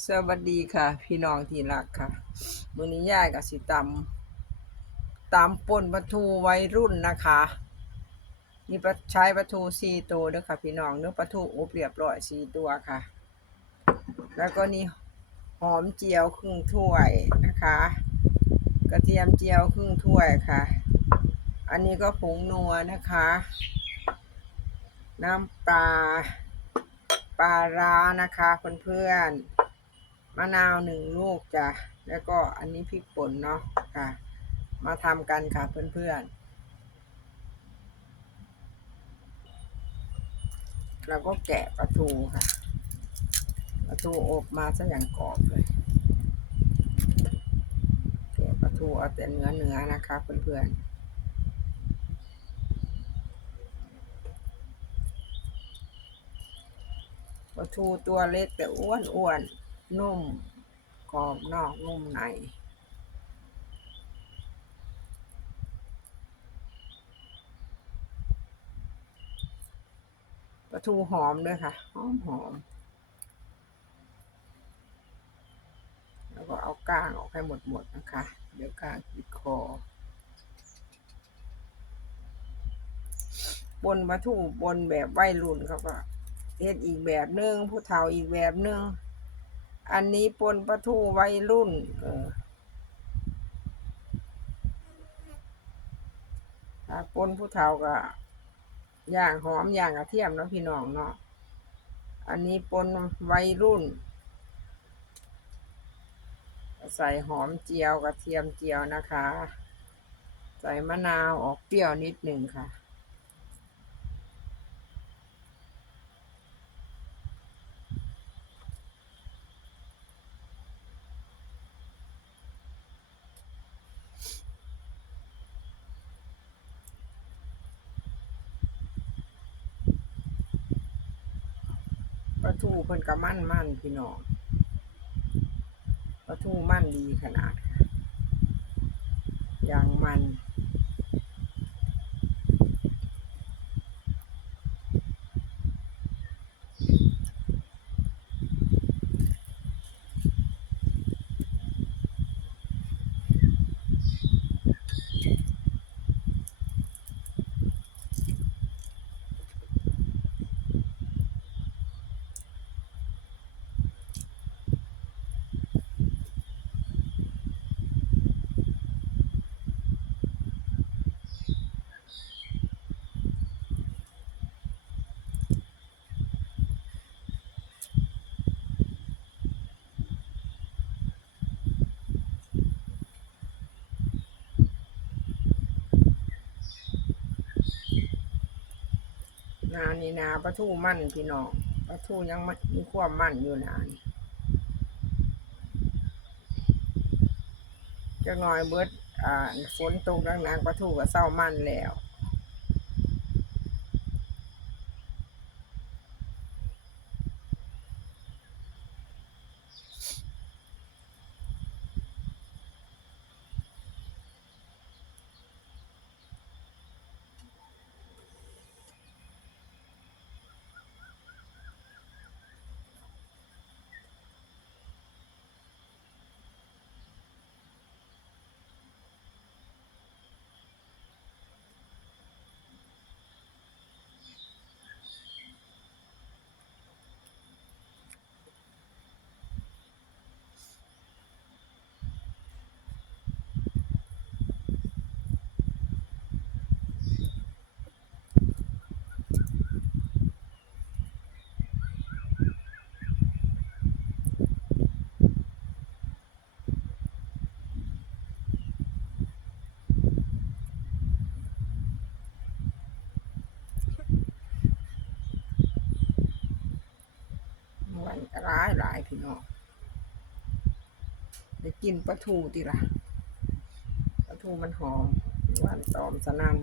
สวัสดีค่ะ พี่น้องที่รักค่ะมือนี้ยายก็สิตำตำป่นปลาทูวัยรุ่นนะคะนี่ใช้ปลาทูสี่ตัวเด้อค่ะ พี่น้องเนื้อปลาทูอบเรียบร้อยสี่ตัวค่ะ แล้วก็นี่หอมเจียวครึ่งถ้วยนะคะ กระเทียมเจียวครึ่งถ้วยค่ะ อันนี้ก็ผงนัวนะคะ น้ำปลาปลาร้านะคะเพื่อนๆ มะนาวหนึ่งลูกจ้ะแล้วก็อันนี้พริกป่นเนาะค่ะ มาทำกันค่ะเพื่อนๆเราก็แกะปลาทูค่ะปลาทูอบมาซะอย่างกรอบเลยแกะปลาทูเอาแต่เนื้อเนื้อนะคะเพื่อนๆปลาทูตัวเล็กแต่อ้วนอ้วน นุ่มกรอบนอกนุ่มในปลาทูหอมด้วยค่ะ หอมหอม แล้วก็เอาก้างออกให้หมดหมดนะคะ เดี๋ยวก้างติดคอบนปลาทูบนแบบวัยรุ่นเขาก็เฮ็ดอีกแบบนึง ผู้เฒ่าอีกแบบนึง อันนี้ปนปลาทูวัยรุ่น เออปนผู้เฒ่าก็ย่างหอมย่างกระเทียมเนาะพี่น้องเนาะ อันนี้ปนวัยรุ่น ใส่หอมเจียวกระเทียมเจียวนะคะ ใส่มะนาวออกเปรี้ยวนิดหนึ่งค่ะ ปลาทูเพิ่นก็มั่นมั่นพี่น้องประทูมั่นดีขนาด อย่างมัน นานี่นาปลาทูมั่นพี่น้องปลาทูยังมีความมั่นอยู่นานจะน้อยเบิดอ่าฝนตกดังนั้นปลาทูก็เศร้ามั่นแล้ว ได้กินปลาทูดิละปลาทูมันหอมหวานตอมสนั่น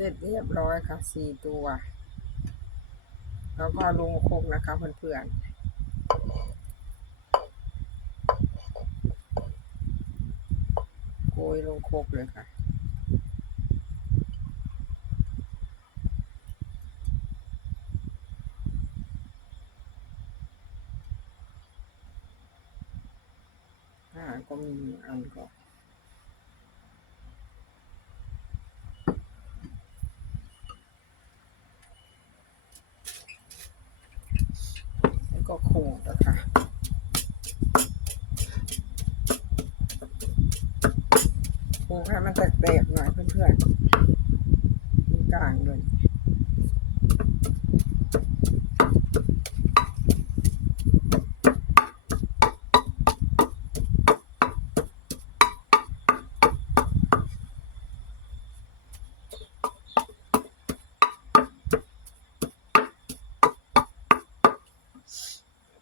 เสร็จเรียบร้อยค่ะสี่ตัว แล้วก็ลงโคกนะคะเพื่อนๆโกยลงโคกเลยค่ะ อ่า ก็มีอันก็แล้วก็โขกนะคะโขกให้มันแตกๆหน่อยเพื่อนๆตรงกลางเลย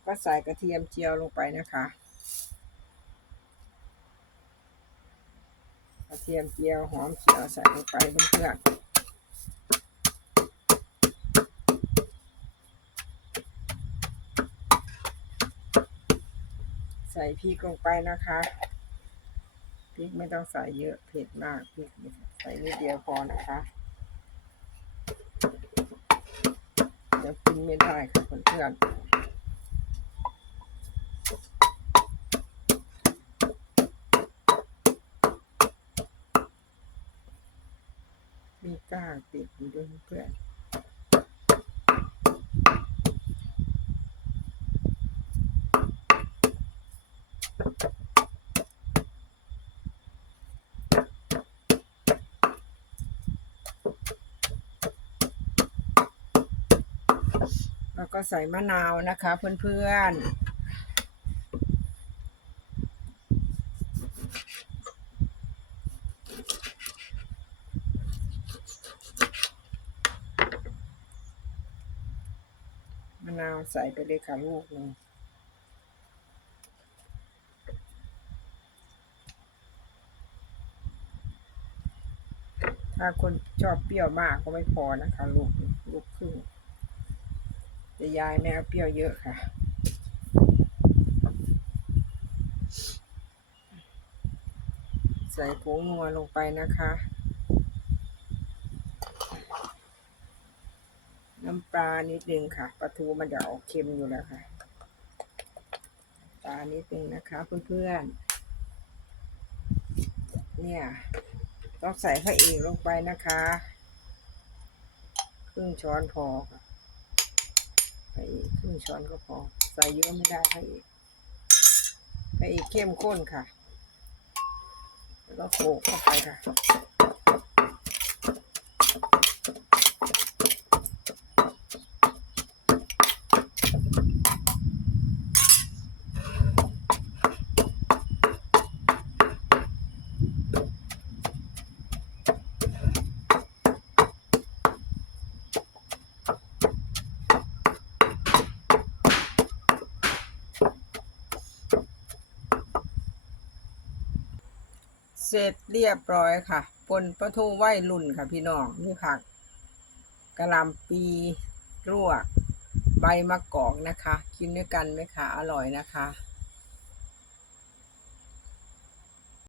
ก็ใส่กระเทียมเจียวลงไปนะคะ กระเทียมเจียวหอมเจียวใส่ลงไปเพื่อนๆ ใส่พริกลงไปนะคะพริกไม่ต้องใส่เยอะเผ็ดมากพริกใส่นิดเดียวพอนะคะเดี๋ยวกินไม่ได้ค่ะเพื่อนๆ มีก้าติดอยู่ด้วยเพื่อนแล้วก็ใส่มะนาวนะคะเพื่อนๆ นาวใส่ไปเลยค่ะลูกหนึงถ้าคนชอบเปรี้ยวมากก็ไม่พอนะคะ ลูกลูกครึ่งแต่ยายไม่เปรี้ยวเยอะค่ะใส่ผงนัวลงไปนะคะ น้ำปลานิดนึงค่ะปลาทูมันจะออกเค็มอยู่แล้วค่ะปลานิดนึงนะคะเพื่อนๆเนี่ยต้องใส่พระเอกลงไปนะคะครึ่งช้อนพอค่ะพระเอกครึ่งช้อนก็พอ ใส่เยอะไม่ได้พระเอกพระเอกเข้มข้นค่ะ แล้วโขลกเข้าไปค่ะ ร็จเรียบร้อยค่ะปนปลาทูไหวรุ่นค่ะ พี่น้องนี่ผักกะลำปีลวก ใบมะกอกนะคะ กินด้วยกันไหมคะอร่อยนะคะ